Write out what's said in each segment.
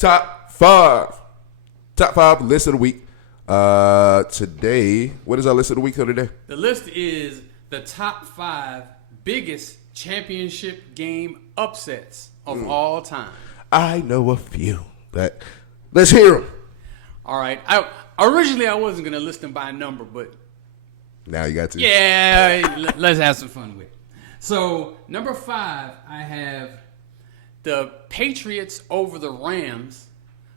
Top five. Top five list of the week. Today, what is our list of the week for today? The list is the top 5 biggest championship game upsets of all time. I know a few, but let's hear them. All right. Originally, I wasn't going to list them by number, but Now you got to. yeah, let's have some fun with it. So, number 5, I have the Patriots over the Rams,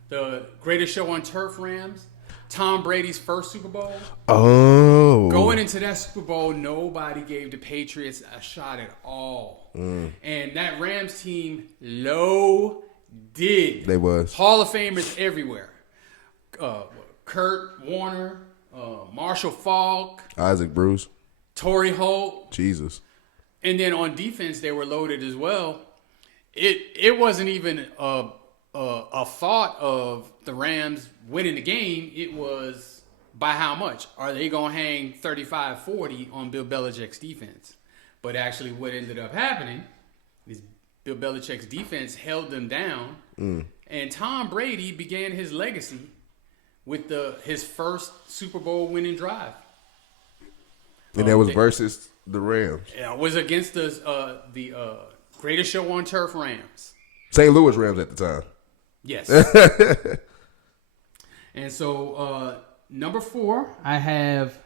the greatest show on turf Rams, Tom Brady's first Super Bowl. Oh. Going into that Super Bowl, nobody gave the Patriots a shot at all. And that Rams team did. They was. Hall of Famers everywhere. Kurt Warner, Marshall Faulk, Isaac Bruce. Torrey Holt. Jesus. And then on defense, they were loaded as well. It wasn't even a thought of the Rams winning the game. It was by how much. Are they going to hang 35-40 on Bill Belichick's defense? But actually what ended up happening is Bill Belichick's defense held them down. And Tom Brady began his legacy with his first Super Bowl winning drive. And that was versus the Rams. It was against the greatest show on turf Rams. St. Louis Rams at the time. Yes. And so, number 4, I have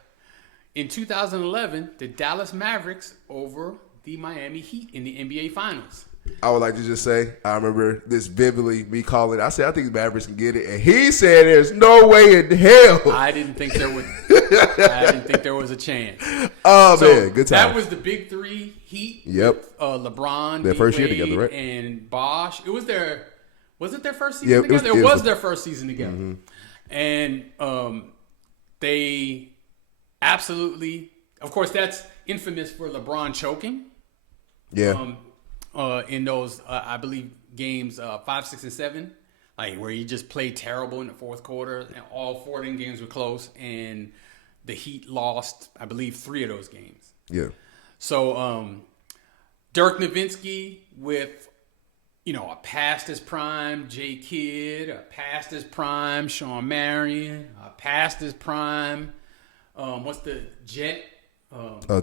in 2011 the Dallas Mavericks over the Miami Heat in the NBA Finals. I would like to just say, I remember this vividly, me calling. I said, I think the Mavericks can get it. And he said, there's no way in hell. I didn't think there was a chance. Oh, So man. Good time. that was the big 3 Heat. Yep. With, LeBron, Their first year D-Wade, together, right? And Bosh. Was it their first season Yeah, together? it was their first season together. And they absolutely, of course, that's infamous for LeBron choking. Yeah. In those, I believe, games 5, 6, and 7, like where he just played terrible in the fourth quarter, and all 4 of them games were close, and the Heat lost, I believe, 3 of those games. Yeah. So Dirk Nowitzki with, a past his prime Jay Kidd, a past his prime Sean Marion, a past his prime, what's the Jet?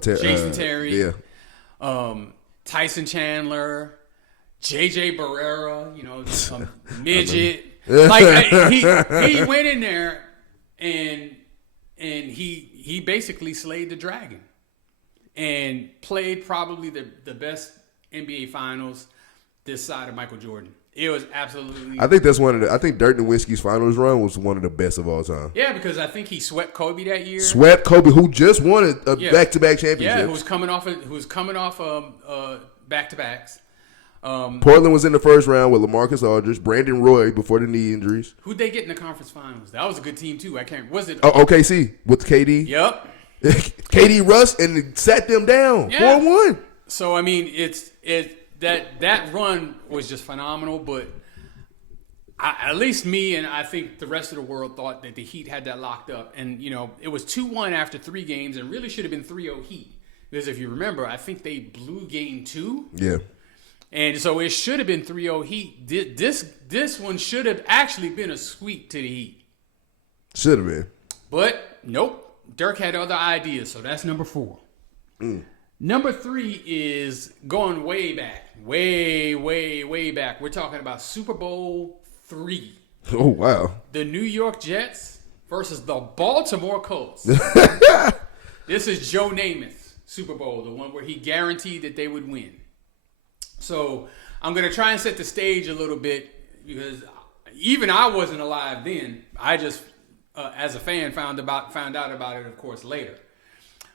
Jason Terry. Yeah. Tyson Chandler, J.J. Barrera, some midget. Like he went in there and he basically slayed the dragon and played probably the best NBA Finals this side of Michael Jordan. It was absolutely. I think that's I think Dirk Nowitzki's finals run was one of the best of all time. Yeah, because I think he swept Kobe that year. Swept Kobe, who just won a back-to-back championship. Yeah, who's coming off back-to-backs. Portland was in the first round with LaMarcus Aldridge, Brandon Roy before the knee injuries. Who'd they get in the conference finals? That was a good team too. Was it? OKC with KD. Yep. KD Russ and sat them down 4-1. So I mean, that run was just phenomenal. But at least me and I think the rest of the world thought that the Heat had that locked up, and it was 2-1 after 3 games, and really should have been 3-0 Heat. Because if you remember, I think they blew game 2. Yeah. And so it should have been 3-0 Heat. This one should have actually been a sweep to the Heat. Should have been. But nope. Dirk had other ideas, so that's number 4. Number 3 is going way back. Way, way, way back. We're talking about Super Bowl 3. Oh, wow. The New York Jets versus the Baltimore Colts. This is Joe Namath's Super Bowl, the one where he guaranteed that they would win. So I'm going to try and set the stage a little bit because even I wasn't alive then. I just, as a fan, found out about it, of course, later.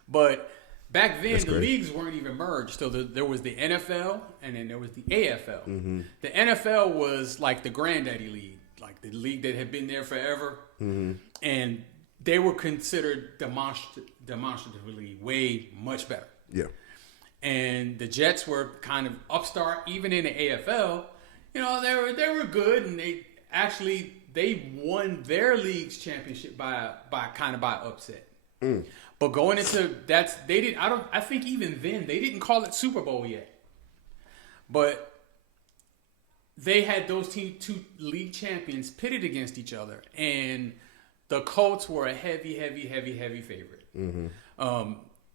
But back then, the leagues weren't even merged. So there was the NFL and then there was the AFL. Mm-hmm. The NFL was like the granddaddy league, like the league that had been there forever. Mm-hmm. And they were considered demonstratively way much better. Yeah. And the Jets were kind of upstart, even in the AFL. They were good, and they won their league's championship by upset. But going into I think even then they didn't call it Super Bowl yet. But they had those two league champions pitted against each other, and the Colts were a heavy favorite.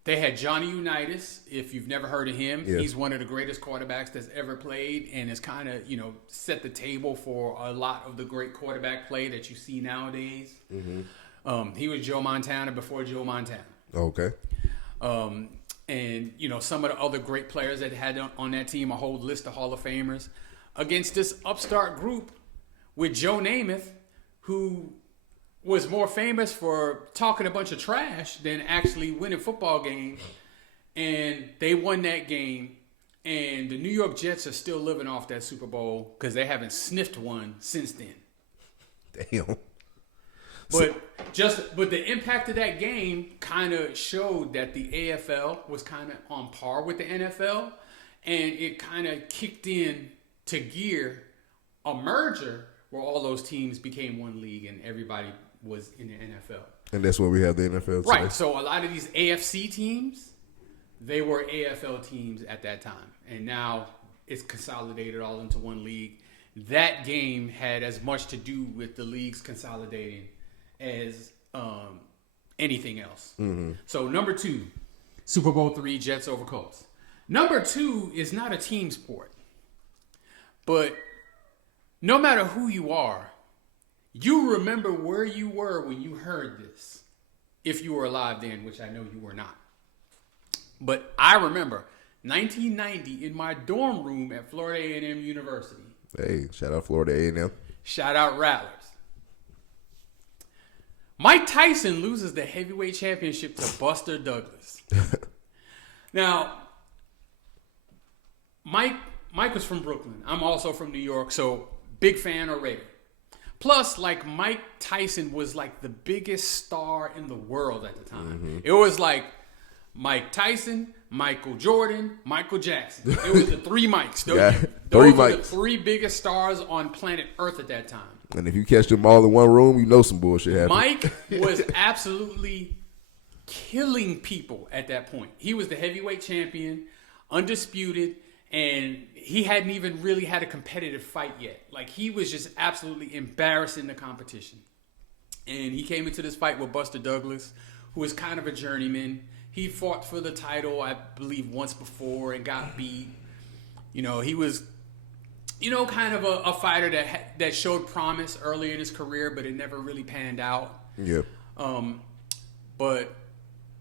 They had Johnny Unitas. If you've never heard of him, he's one of the greatest quarterbacks that's ever played, and has kind of set the table for a lot of the great quarterback play that you see nowadays. He was Joe Montana before Joe Montana. Okay. And some of the other great players that had on that team, a whole list of Hall of Famers, against this upstart group with Joe Namath, who was more famous for talking a bunch of trash than actually winning football games. And they won that game. And the New York Jets are still living off that Super Bowl because they haven't sniffed one since then. Damn. But the impact of that game kind of showed that the AFL was kind of on par with the NFL. And it kind of kicked in to gear a merger where all those teams became one league and everybody was in the NFL. And that's where we have the NFL today. Right. So a lot of these AFC teams, they were AFL teams at that time. And now it's consolidated all into one league. That game had as much to do with the leagues consolidating as anything else. So number 2, Super Bowl III, Jets over Colts. Number 2 is not a team sport. But no matter who you are, you remember where you were when you heard this. If you were alive then, which I know you were not. But I remember 1990 in my dorm room at Florida A&M University. Hey, shout out Florida A&M. Shout out Rattlers. Mike Tyson loses the heavyweight championship to Buster Douglas. Now, Mike was from Brooklyn. I'm also from New York, so big fan of Raider. Plus, like, Mike Tyson was like the biggest star in the world at the time. It was like Mike Tyson, Michael Jordan, Michael Jackson. It was the 3 Mikes. Those were the 3 biggest stars on planet Earth at that time. And if you catch them all in one room, you know some bullshit happened. Mike was absolutely killing people at that point. He was the heavyweight champion, undisputed, and he hadn't even really had a competitive fight yet. Like, he was just absolutely embarrassing the competition. And he came into this fight with Buster Douglas, who was kind of a journeyman. He fought for the title, I believe, once before and got beat. He was, kind of a fighter that showed promise early in his career, but it never really panned out. Yeah. And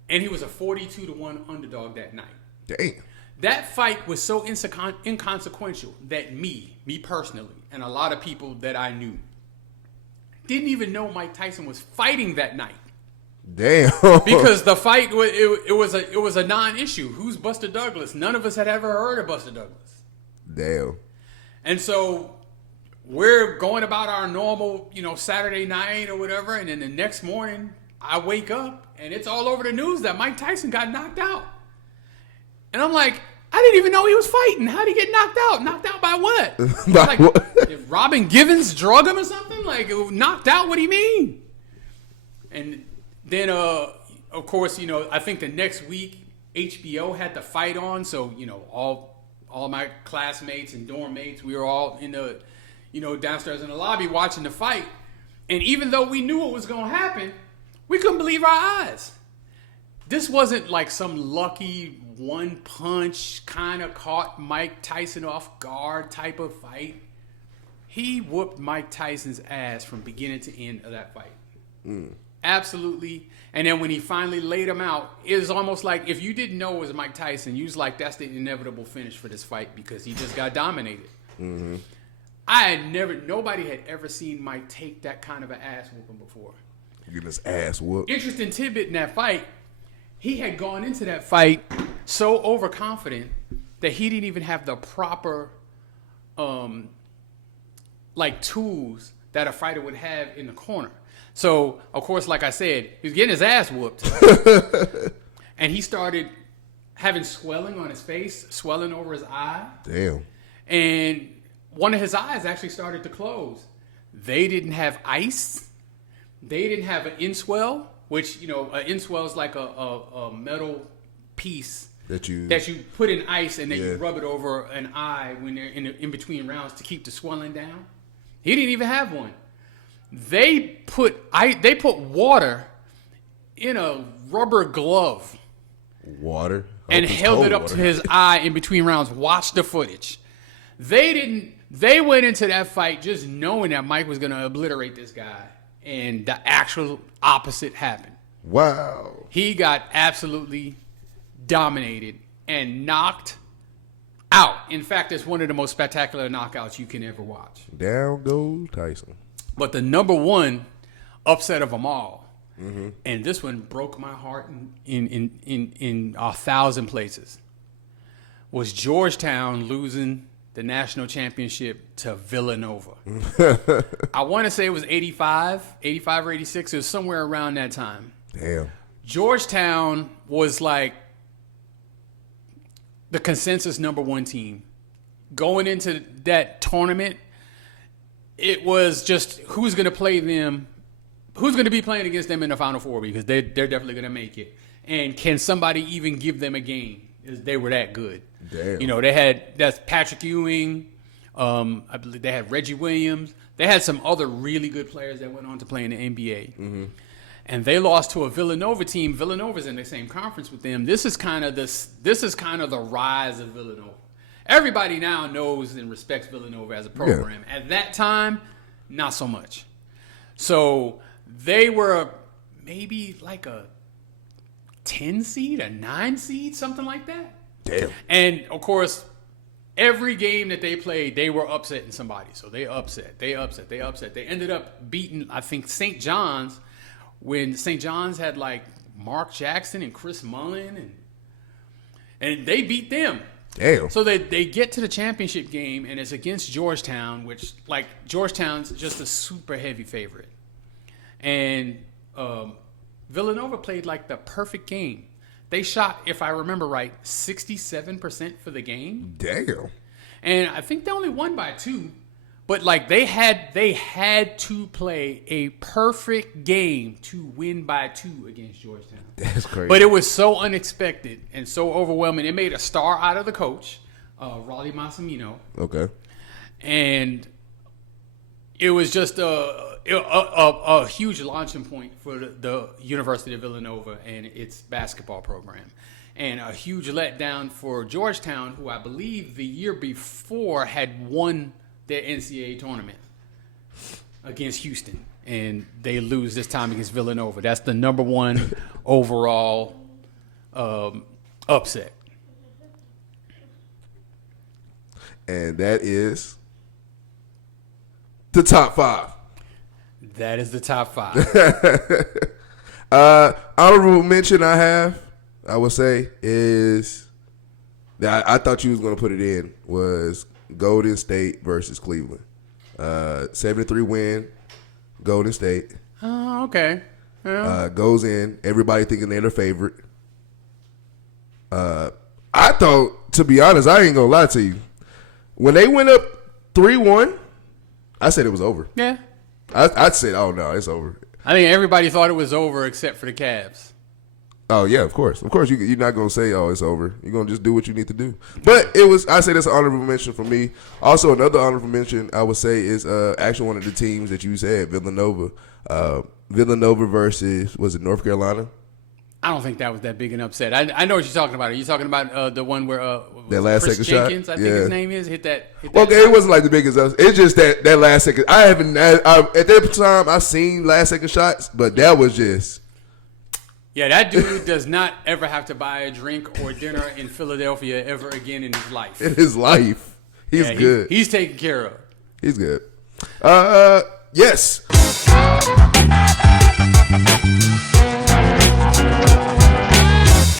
he was a 42-1 underdog that night. Damn. That fight was so inconsequential that me personally, and a lot of people that I knew, didn't even know Mike Tyson was fighting that night. Damn. Because the fight it was a non-issue. Who's Buster Douglas? None of us had ever heard of Buster Douglas. Damn. And so we're going about our normal, Saturday night or whatever, and then the next morning I wake up and it's all over the news that Mike Tyson got knocked out. And I'm like, I didn't even know he was fighting. How'd he get knocked out? Knocked out by what? By what? Did Robin Givens drug him or something? Like, knocked out? What do you mean? And then, of course, I think the next week HBO had the fight on. So, all my classmates and dorm mates, we were all in the, downstairs in the lobby watching the fight. And even though we knew what was going to happen, we couldn't believe our eyes. This wasn't like some lucky one punch kind of caught Mike Tyson off guard type of fight. He whooped Mike Tyson's ass from beginning to end of that fight. Absolutely. And then when he finally laid him out, it was almost like if you didn't know it was Mike Tyson, you was like, that's the inevitable finish for this fight because he just got dominated. Nobody had ever seen Mike take that kind of an ass whooping before. Getting his ass whooped. Interesting tidbit in that fight. He had gone into that fight so overconfident that he didn't even have the proper tools that a fighter would have in the corner. So, of course, like I said, he was getting his ass whooped. And he started having swelling on his face, swelling over his eye. Damn. And one of his eyes actually started to close. They didn't have ice. They didn't have an inswell, which, an inswell is like a metal piece that you put in ice and then Yeah. you rub it over an eye when they're in between rounds to keep the swelling down. He didn't even have one. They put water in a rubber glove water and I hope it's held cold it up water. to his eye in between rounds. Watch the footage. They went into that fight just knowing that Mike was going to obliterate this guy, and the actual opposite happened. Wow. He got absolutely dominated and knocked out. In fact, it's one of the most spectacular knockouts you can ever watch. Down goes Tyson. But the number one upset of them all, and this one broke my heart in 1,000 places, was Georgetown losing the national championship to Villanova. I want to say it was 85 or 86. It was somewhere around that time. Damn. Georgetown was like the consensus number one team. Going into that tournament, it was just who's going to play them, who's going to be playing against them in the Final Four, because they're definitely going to make it. And can somebody even give them a game? They were that good. Damn. You know, that's Patrick Ewing. I believe they had Reggie Williams. They had some other really good players that went on to play in the NBA. And they lost to a Villanova team. Villanova's in the same conference with them. This is kind of the rise of Villanova. Everybody now knows and respects Villanova as a program. Yeah. At that time, not so much. So they were maybe like a 10 seed, a 9 seed, something like that. Damn. And, of course, every game that they played, they were upsetting somebody. So they upset. They ended up beating, I think, St. John's, when St. John's had, like, Mark Jackson and Chris Mullin, and they beat them. Damn. So they get to the championship game, and it's against Georgetown, which, like, Georgetown's just a super heavy favorite. And Villanova played, like, the perfect game. They shot, if I remember right, 67% for the game. Damn. And I think they only won by 2. But, like, they had to play a perfect game to win by 2 against Georgetown. That's crazy. But it was so unexpected and so overwhelming. It made a star out of the coach, Rollie Massimino. Okay. And it was just a huge launching point for the University of Villanova and its basketball program. And a huge letdown for Georgetown, who I believe the year before had won their NCAA tournament against Houston. And they lose this time against Villanova. That's the number one overall upset. And that is the top 5. That is the top 5. Honorable mention I would say, is that I thought you was going to put it in, was Golden State versus Cleveland. 7-3 win, Golden State. Oh, okay. Yeah. Goes in, everybody thinking they're the favorite. I thought, to be honest, I ain't going to lie to you. When they went up 3-1, I said it was over. Yeah. I said, oh, no, it's over. I think everybody thought it was over except for the Cavs. Oh, yeah, of course. Of course, you're not going to say, oh, it's over. You're going to just do what you need to do. But I say that's an honorable mention for me. Also, another honorable mention I would say is actually one of the teams that you said, Villanova. Villanova versus, was it North Carolina? I don't think that was that big an upset. I know what you're talking about. Are you talking about the one where that last Chris second Jenkins, shot? I think his name is, hit that Okay, it wasn't like the biggest upset. It's just that last second. At that time, I've seen last second shots, but that was just... Yeah, that dude does not ever have to buy a drink or dinner in Philadelphia ever again in his life. In his life. He's good. He's taken care of. He's good. Yes.